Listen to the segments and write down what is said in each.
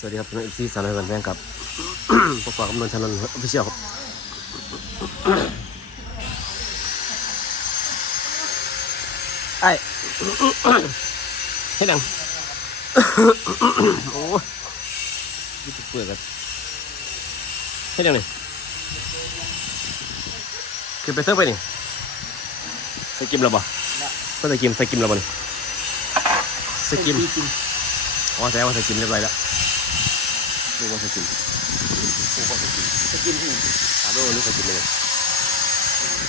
สวัสดีครับเป็นเอฟซีสาวน้อยกันแฟนครับพบกับกำนันชนนท์ออฟฟิเชียลครับไอ้ให้ดังโอ้ยนี่จะเปื่อยกันให้ดังหน่อยขึ้นไปเซิร์ฟไปนี่ใส่กิมแล้วบ่ก็ใส่กิมใส่กิมแล้วบ่นี่ใส่กิมอ๋อแสดงว่าสกินเรียบร้อยแล้ว เรียกว่าสกินเรียกว่าสกินจะกินอีกถามว่ารู้สกินไหม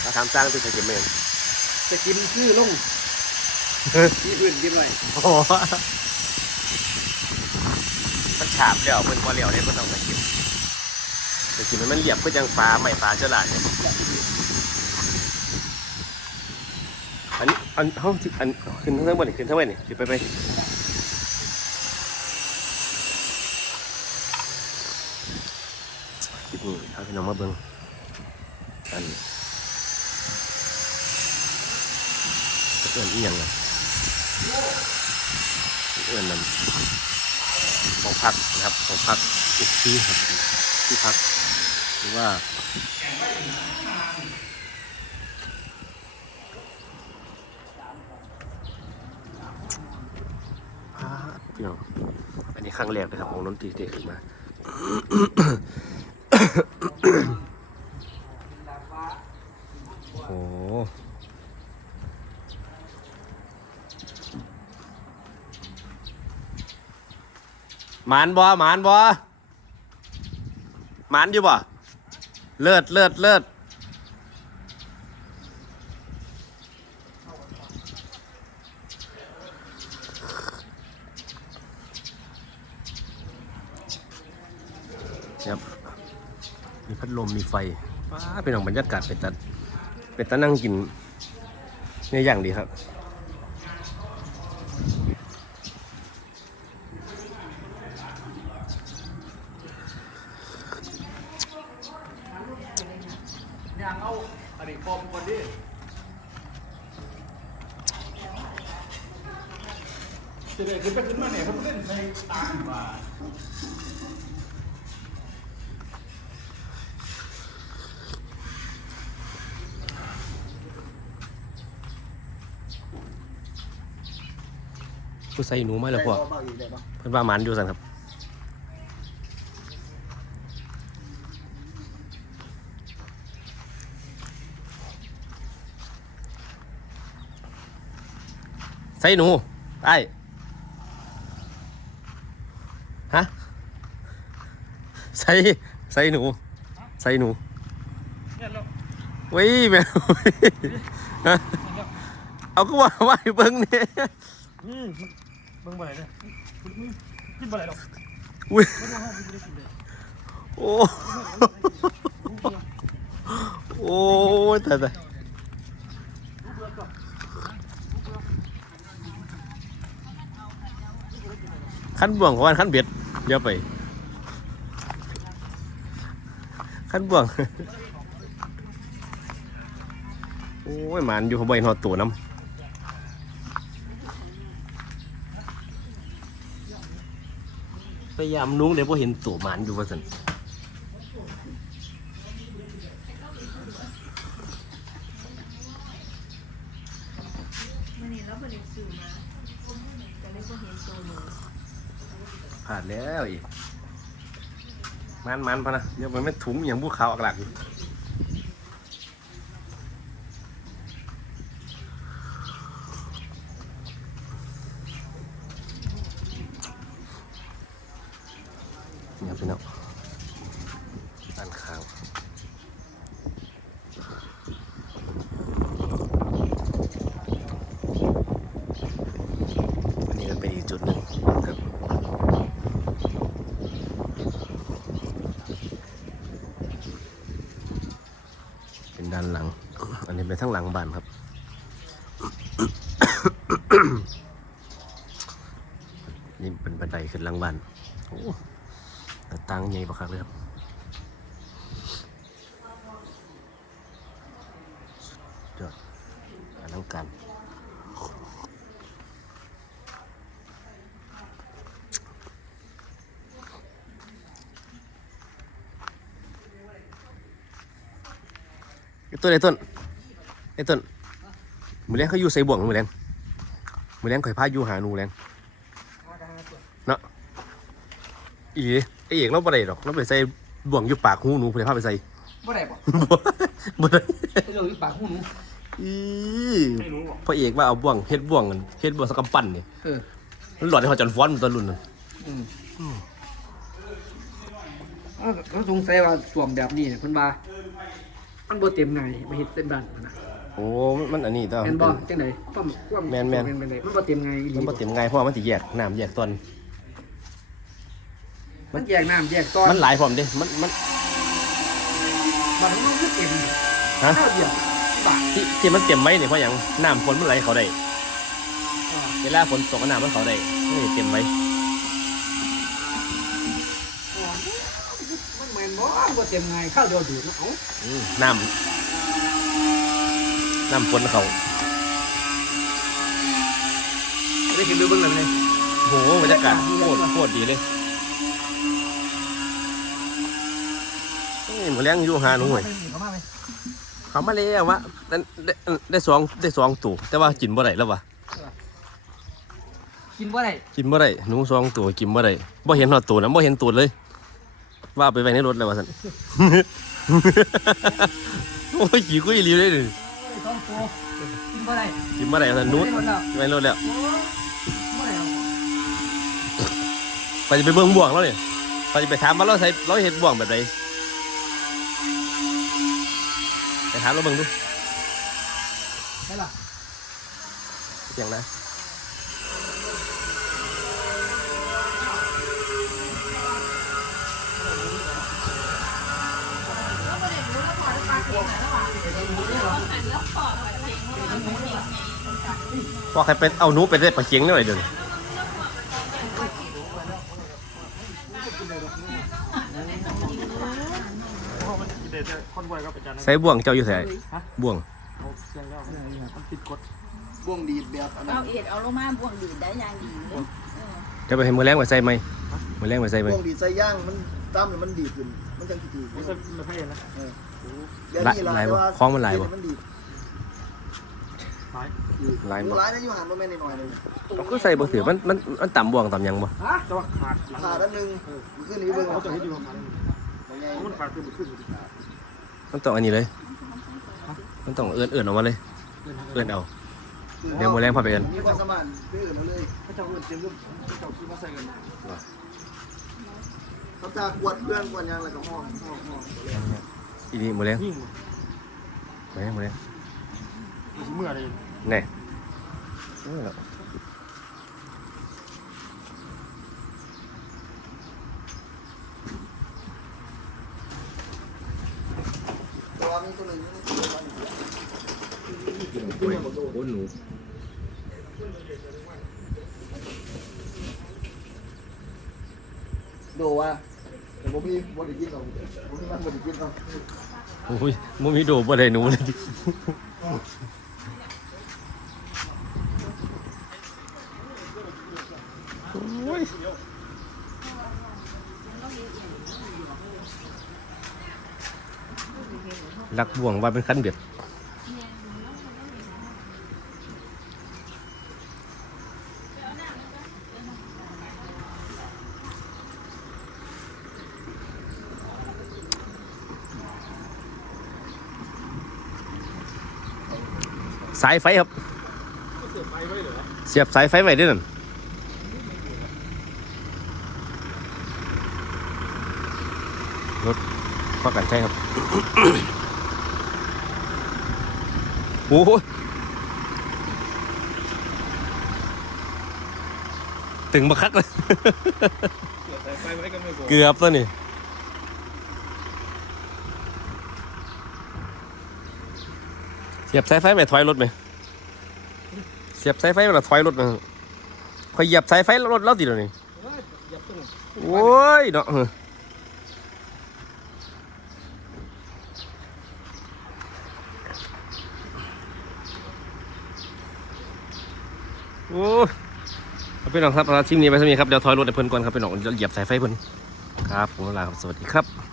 ถ้าถามจ้างคือสกินไหมจะกินชื่อลงที่พื้นกินไว้โอ้โหมันฉาบเลี้ยวมันพอเลี้ยวเนี่ยก็ต้องสกินสกินมันเรียบก็ยังฟ้าไม่ฟ้าเฉลาดเนี่ยอันนี้อันห้องอันขึ้นทั้งบนนี่ขึ้นทั้งบนนี่ขึ้นไปไป คลิปนี้เอาพี่น้องมาเบิ่งอันเอื่อนอีหยังไงเอื่อนมันของพักนะครับของพักอีกที่ครับที่พักหรือว่าพี่น้องอันนี้ครั้งแรกเลยครับของดนตรีที่ขึ้นมา โอ้โหหมานบ่หมานบ่หมานอยู่บ่เลิศเลิศเลิศครับ มีพัดลมมีไฟว้าเป็นของบรรยากาศเป็นตัดเป็นตานั่งกินเนี่ยอย่างดีครับย่างเอาอันนี้ฟอมก่อนดิจะได้ขึ้นไปขึ้นมาเนี่ยผมเล่นในตางว่า ผู้ใส่หนูมาแล้วพวกเบาอีกได้ปะเพิ่นว่าหมันอยู่สั่นครับใส่หนูไอ้ฮะใส่ใส่หนู ใส่หนูเฮ้ยแมวเอาก็ว่าว่าเบิ้งเนี่ย บิ่งบ่ได้เลยกินบ่ได้หรอกอุ้ยไม่ว่าห้องไม่ได้กินเลยโอ้โอ้ยแต่แต่ขั้นบ่วงของวันขั้นเบ็ดเดี๋ยวไปขั้นบ่วง โอ้ยหมันอยู่ขบวนหอตัวน้ำ พยายามนุ้งเดี๋ยวพอเห็นตัวหมันอยู่ว่าสันมันนี่เราบริสุทธิ์มาจะได้พอเห็นตัวหนูผ่านแล้วอีกมันมันพะนะเดี๋ยวมันไม่ถุงอย่างพวกเขาอักหลักอยู่ พี่น้องด้านข้างอันนี้ก็เป็นอีกจุดหนึ่งครับเป็นด้านหลัง อันนี้เป็นทั้งหลังบ้านครับนี่เป็นบันไดขึ้นหลังบ้านโอ้ หน้ตังใหญ่บักคักเลยครับยอดอลังการไอ้ต้นไอ้ต้นไอ้ต้นมือแรงเขาอยู่ใส่บ่วงมือแรงมือแรงข่อยพาอยู่หาหนูแรงเนาะอี๋ ไอเอกเราบ่ได้ดอกเราไปใส่บ่วงอยู่ปากหูหนูเพื่อพาไปใส่บ่ได้บ่บ่บ่ได้ให้เราอยู่ปากหูหนูอีไม่รู้หรอกพระเอกว่าเอาบ่วงเฮ็ดบ่วงกันเฮ็ดบ่วงสกำปั้นนี่เออมันหลอดให้เขาจนฟ้อนมันตอนรุ่นนั้นอืมเอ้าเขาสงสัยว่าสวมแบบนี้เนี่ยเพิ่นว่ามันบ่เต็มไงมาเฮ็ดเส้นบ้านมันน่ะโอ้มันอันนี้ต้องแม่นบ่จังได๋ความความแม่นแม่นเป็นไดมันบ่เต็มไงอีหลีมันบ่เต็มง่ายเพราะว่ามันสิแยกน้ำแยกตอน มันแยกน้ำแยกตอนมันหลายพร้อมเด้มันมันบัดมันคือเต็มฮะข้าวเดียวบาทที่ที่มันเต็มไว้เนี่ยเพราะหยังน้ำฝนมันไหลเขาได้อ่าเวลาฝนตกน้ำมันเขาได้นี่เต็มไว้มันแม่นบ่บ่เต็มไงข้าวเดียวดูดเอ้าอืมน้ำน้ำฝนเขาได้เห็นดูเบิ่งแล้วเลยโอ้โหบรรยากาศโคตรโคตรดีเลย หมาเลี้ยงอยู่หาหนูหน่อยเข้ามาไหมเขามาแล้ววะได้ได้ได้สองได้สองตัวแต่ว่ากินบ่ได้แล้ววะกินบ่ได้กินบ่ได้หนูสองตัวกินบ่ได้บ่เห็นหอดตัวนะบ่เห็นตัวเลย ว่าไปไว้ในรถแล้ววะสันโอ้ยขี้กุยรีเลยนี่สองตัวกินบ่ได้กินบ่ได้วะสันหนูได้หมดแล้วไว้ในรถแล้วบ่ได้เอาไปจะไปเบิ่งบ่วงแล้วเนี่ยไปจะไปถามว่าเราใส่เราเห็ดบ่วงแบบไหนไป ถามเราเบิ่งดูได้ล่ะเสียงนะแล้วก็ได้รู้แล้วพอได้ปลาเค็มแล้วว่ะแล้วหันแล้วพอปลาเค็มว่ามันเค็มไงพอใครเป็นเอาหนูไปได้ปลาเคียงได้ไหมเดี๋ยวนี้ เพราะมันกินได้แต่คนบ่อยก็เป็นจานนั้นใส่บ่วงเจ้าอยู่ใส่บ่วงเอาเสียงแล้วมันติดกดบ่วงดีดแบบอันนั้เอานเอ็ดเอาลงมาบ่วงดีดได้อย่างดีเลยจะไปเห็นมือแรงไว้ใส่ไหมมือแรงไว้ใส่ไหมพวกดีดใส่ย่างมันตั้มแล้วมันดีดขึ้นมันจังกี่ดีไม่ใช่ไม่ใช่นะเดี๋ยวนี้หลายบ่แต่ว่คล้องมันหลายบ่มันดีดหลายหลายดูบ่ร้ายนะอยู่หันมาแม่นหน่อยๆเลยเราก็ใส่บ่ถือมันมันมันต่ำบ่วงต่ำหยังบ่ฮะแต่ว่าขาดหลังขาด้านหนึงมันขึ้นนี้เบิ่งเขาเอาจะให้ดูขาดไงมันขาดคือมันขึ้นอยู่ที่ขา มันต้องอันนี้เลย มันต้องเอื้อนเอื้อนออกมาเลย เอื้อนเอา เดี๋ยวมือแรงพาไปเอิ้นมีความสมานคืออื่นเอาเลยเขาจะเอื่นเตรียมเรื่องเขาจะคิดว่าใส่กันเขาจะกวดเพื่อนกวดยางแล้วก็ห้องห้องห้องอีนี่มือแรงยิ่งมือแรงมือแรงเมื่อไรแน่เตัวมีตัวหนึ่งนี่ตัวหนึ่งโอ้ยโอ้หนูโดว่าแต่ผมมีบริกินเราผมมีมันบริกินเราโอ้ยมึงมีโดบ่ได้หนูเลยโอ้ย รักบ่วงว่าเป็นคันเบ็ดสายไฟครับ เสียบสายไฟไว้ด้วยนั่นรถพอกันใช่ครับ โอ้โหตึงมาคักเลยไฟไว้กันไม่พอเกือบแล้วนี่เสียบสายไฟไปถอยรถไหมเสียบสายไฟไปแล้วถอยรถนะคอยเหยียบสายไฟแล้วรถเราติดแล้วนี่โอ้ยเนาะเออ โอ้เอาไปน้องครับเราชิมนี้ไปสมีครับเดี๋ยวถอยรถในเพิ่นก่อนครับไปน้องเหยียบสายไฟเพิ่นครับผมลาครับสวัสดีครับ